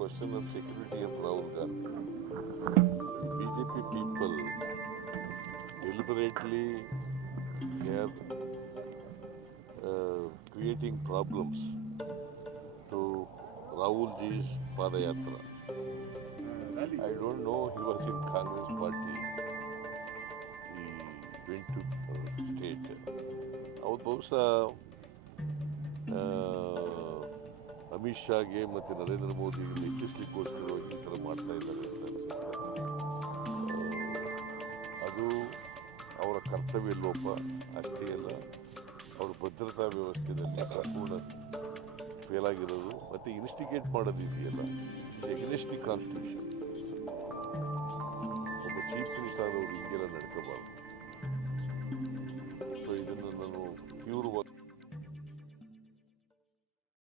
question of security of Rahul Gandhi. BJP people deliberately they are creating problems to Rahul Ji's Padayatra. I don't know, he was in Congress party. He went to state. ಅವ್ರು ಬಹುಶಃ ಅಮಿತ್ ಶಾಗೆ ಮತ್ತು ನರೇಂದ್ರ ಮೋದಿಗೆ ಮೆಚ್ಚಿಸ್ಲಿಕ್ಕೋಸ್ಕರವಾಗಿ ಈ ಥರ ಮಾಡ್ತಾ ಇದ್ದಾರೆ ಅಂತ ಅನ್ಸುತ್ತೆ. ಅದು ಅವರ ಕರ್ತವ್ಯ ಲೋಪ ಅಷ್ಟೇ ಅಲ್ಲ, ಅವರ ಭದ್ರತಾ ವ್ಯವಸ್ಥೆಯಲ್ಲಿ ಸಂಪೂರ್ಣ ಫೇಲ್ ಆಗಿರೋದು ಮತ್ತು ಇನ್ಸ್ಟಿಗೇಟ್ ಮಾಡೋದು ಇದೆಯಲ್ಲ, ಇಟ್ಸ್ ಎಗೇನ್ಸ್ಟ್ ದಿ ಕಾನ್ಸ್ಟಿಟ್ಯೂಷನ್. ಒಬ್ಬ ಚೀಫ್ ಮಿನಿಸ್ಟರ್ ಆದವರು ಹಿಂಗೆಲ್ಲ ನಡ್ಕೋಬಾರ್ದು.